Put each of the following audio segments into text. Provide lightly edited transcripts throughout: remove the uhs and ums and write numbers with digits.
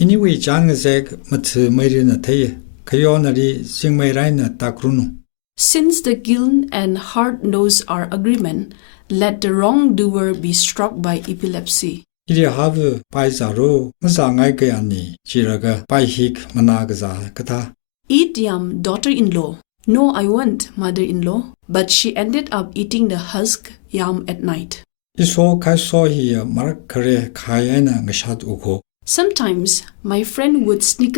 Anyway, chāngzek mathu mairina thei kayonari singmairaina takrunu. Since the guilt and hard-nosed are agreement, let the wrongdoer be struck by epilepsy. Iri havu paizaro mazangai gayani jiraga paihik managaza katha. Eat yam, daughter-in-law. No, I want, mother-in-law. But she ended up eating the husk yam at night. Iso kaiso hiya marak kare khayaina ngashat uko. Sometimes my friend would sneak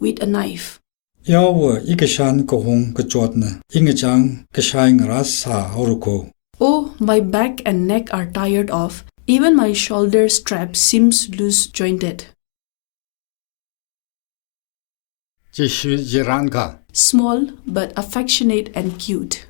with a knife. Yawa ikashan kohong kachotna ingajang Kashâi ngaras sa horuko. Oh, my back and neck are tired of. Even my shoulder strap seems loose jointed. Jishu jiranka. Small but affectionate and cute.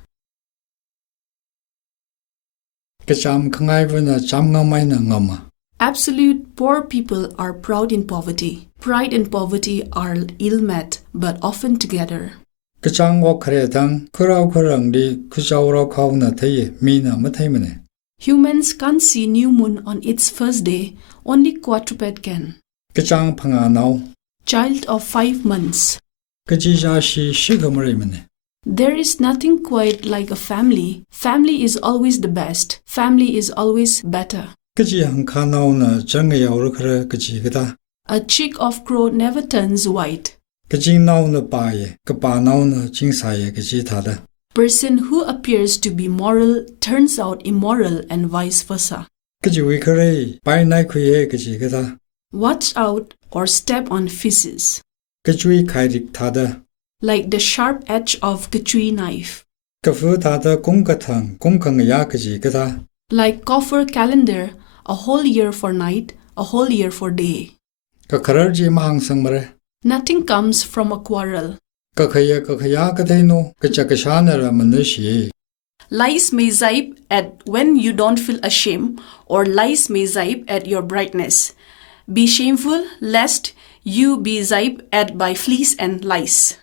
Kacham khangaivana chamngamaina ngama. Absolute poor people are proud in poverty. Pride and poverty are ill-met but often together. Kachang wakharetang kurau kurangdi kuchaurau kauna thei mina mathaimane. Humans can't see new moon on its first day, only quadruped can. Kachang phanganau. Child of 5 months. Kachichâshi shikamarimane. There is nothing quite like a family. Family is always the best. Family is always better. Kachi Hangkhânaona charngayaokhala kachi katha. A chick of crow never turns white. Kachi nauna paye kapanauna chingsaye kachi thada. Person who appears to be moral turns out immoral and vice versa. Kachi wikare pai nai khuye kachi katha. Watch out or step on feces. Kachui khairik thada. Like the sharp edge of kachui knife. Kaphâ thada kumkathang kumkhangaya kachi katha. Like coffer calendar, a whole year for night, a whole year for day. Kakhararji mahang sangmare. Nothing comes from a quarrel. Kakhaya kathaino kachakashanara manushi. Lies may zipe at when you don't feel ashamed, or lies may zipe at your brightness. Be shameful lest you be ziped at by fleas and lice.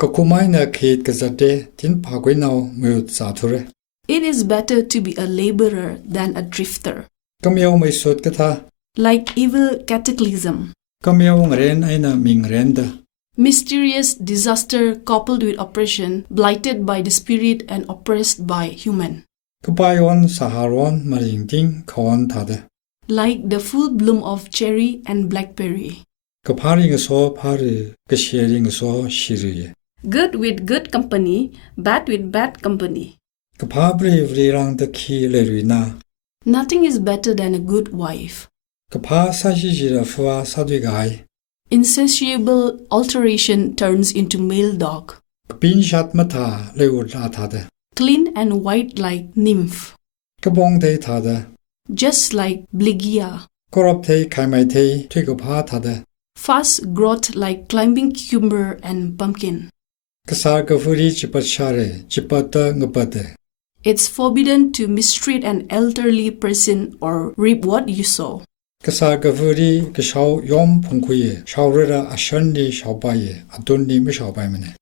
Kakumaina khet kazate tin phagwinau meisut sathure. It is better to be a laborer than a drifter. Kameo meisut katha. Like evil cataclysm. Kameo ngaren eina mingarenda. Mysterious disaster coupled with oppression, blighted by the spirit and oppressed by human. Kapayon saharon maringting kawan thada. Like the full bloom of cherry and blackberry. Kapharing so phari kasharing so shiriye. Good with good company, bad with bad company. Kaphabri vrirang the khi leruina. Nothing is better than a good wife. Kapha sashijira fwa sadwigai. Insatiable alteration turns into male dog. Kapin shat matha leurla thada. Clean and white like nymph. Kapongthei thada. Just like Bligia. Koropthei khaimaithei thikapha thada. Fast growth like climbing cucumber and pumpkin. Kasar kafuri chipatshare chipata ngapate. It's forbidden to mistreat an elderly person or reap what you sow. Kasar kafuri kashau yom phungkhuye shaurara ashandi shaupaye adunni mishaupaimane.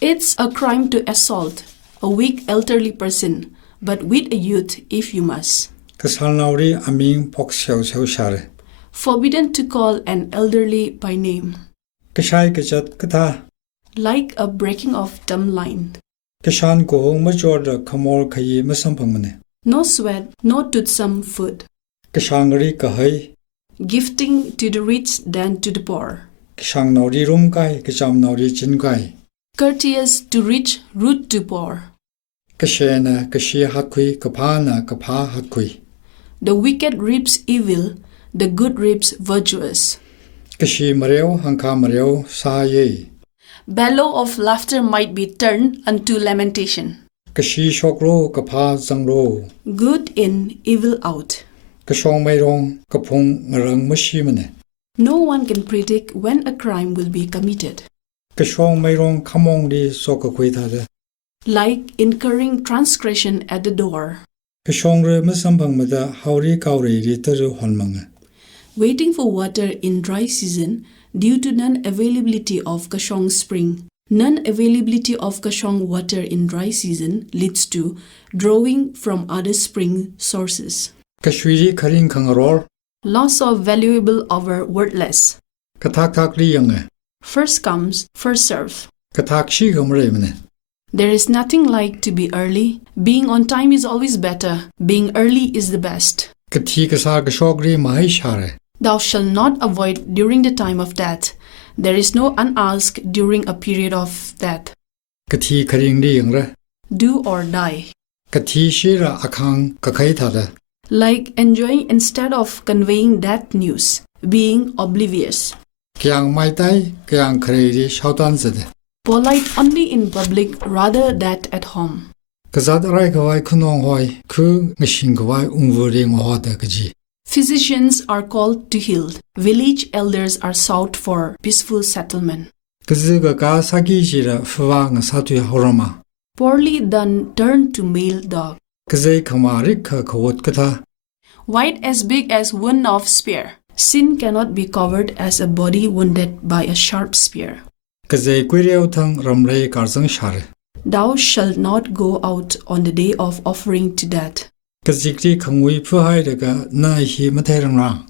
It's a crime to assault a weak elderly person, but with a youth if you must. Kasar nauri aming phokseu share. Forbidden to call an elderly by name. Kashâi kachat katha. Like a breaking of dumb line. Kashan kohong majorda khamor khayi masamphangmane. No sweat, no toothsome food. Kashângali kahei. Gifting to the rich than to the poor. Kashang nauri rumkai kacham nauri chinkai. Courteous to rich, rude to poor. Kashena kashi hakui kaphana kapha hakui. The wicked reaps evil, the good reaps virtuous. Kashi mareo hangkhâmareo sâhaiyei. Bellow of laughter might be turned unto lamentation. Kashi shoklo kapha zanglo. Good in, evil out. Kashongmairong kapong ngarang mashimane. No one can predict when a crime will be committed. Kashongmairong kamongli sokakhui thada. Like incurring transgression at the door. Kashongre masamphangmada hauri kauri ritaru honmanga. Waiting for water in dry season due to non-availability of Kashong spring. Non-availability of Kashong water in dry season leads to drawing from other spring sources. Kashwiri kharingli. Loss of valuable over worthless. Kathak tak li yange. First comes, first serve. Kathak shi maleimana. There is nothing like to be early. Being on time is always better. Being early is the best. Kathi kasa shoklo mahai share. Thou shalt not avoid during the time of death. There is no unasked during a period of death. Kathi kharingli yangra. Do or die. Kathi shira akhang kahei thada. Like enjoying instead of conveying that news. Being oblivious. Kyang mai tai kyang kharingli shautan zade. Polite only in public rather than at home. Kazat rai kawai kunong hoi ku ngishin kawai umvuri ngohada kaji. Physicians are called to heal. Village elders are sought for peaceful settlement. Kaziga ka saki jira fuwa nga satu horama. Poorly done turn to male dog. Kazai kamarik ka kawat katha. White as big as wound of spear. Sin cannot be covered as a body wounded by a sharp spear. Kazai kwireo thang ramrei karzang share. Thou shalt not go out on the day of offering to death. Kazikri kangui puhai daga na hi matherang ra.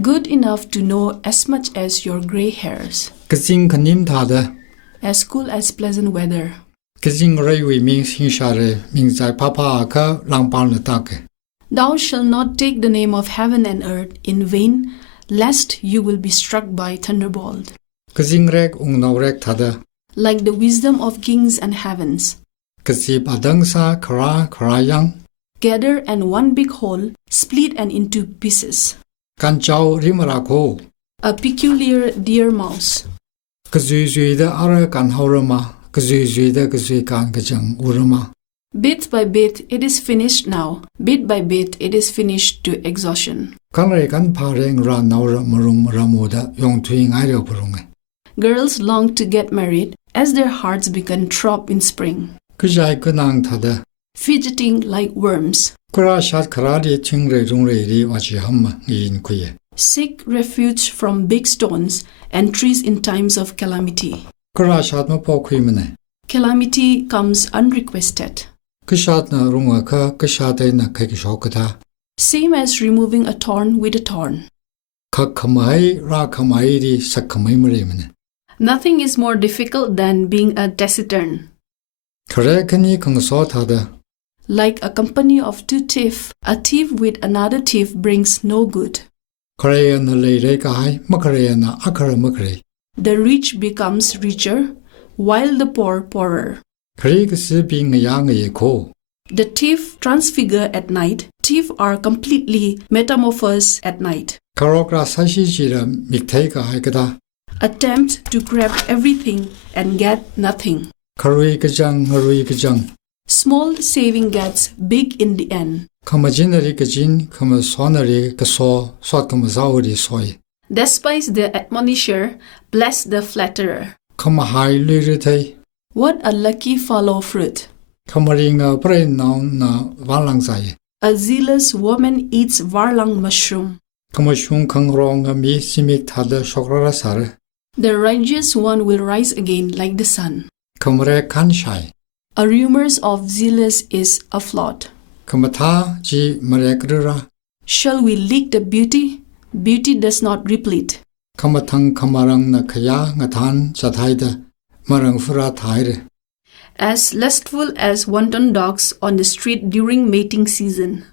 Good enough to know as much as your grey hairs. Kazing kanim thada. As cool as pleasant weather. Kazing raiwi ming sing share ming zai papa ka langpal na take. Thou shalt not take the name of heaven and earth in vain, lest you will be struck by thunderbolt. Kazing rek naurek thada. Like the wisdom of kings and heavens. Kazib adang sa kara yang. Gather and one big whole, split and into pieces. Kan chao rimarako. A peculiar deer mouse. Kazui zui da ara kan haurama. Kazui zui da kazui kan kajang urama. Bit by bit, it is finished now. Bit by bit, it is finished to exhaustion. Kanre kan pareng ra naura marung ramoda yong tui ngai purunga. Girls long to get married as their hearts begin throb in spring. Kujai kunang thada. Fidgeting like worms. Kura shat karadi chingre rungre ri wachi hamma ngin kuye. Seek refuge from big stones and trees in times of calamity. Kura shat ma po kuimene. Calamity comes unrequested. Kushat na runga ka kushatai na kai shokata. Same as removing a thorn with a thorn. Khamai ra khamai ri sakhamai maleimana. Nothing is more difficult than being a taciturn. Kare kani kangso thada. Like a company of two thieves, a thief with another thief brings no good. Kare na leire kahai makare na akara makare. The rich becomes richer, while the poor poorer. Kare kasi being yang ye ko. The thief transfigure at night. Thieves are completely metamorphosed at night. Karokra sashi jira mikthai kahai kada. Attempt to grab everything and get nothing. Karui kajang harui kajang. Small saving gets big in the end. Kamajinari kajin kamasonari kaso swat kamazauri soy. Despise the admonisher, bless the flatterer. Kamahai liritai. What a lucky follow fruit. Kamaringa brain noun na valangzai. A zealous woman eats varlang mushroom. Kamashung kangrong mi simik thada shoklo sare. The righteous one will rise again like the sun. Kamare Kashâi. A rumors of zealous is afloat. Kamatha ji marekrura. Shall we leak the beauty? Beauty does not replete. Kamathang kamarang na kaya ngathan chathaida marang fura thaire. As lustful as wanton dogs on the street during mating season.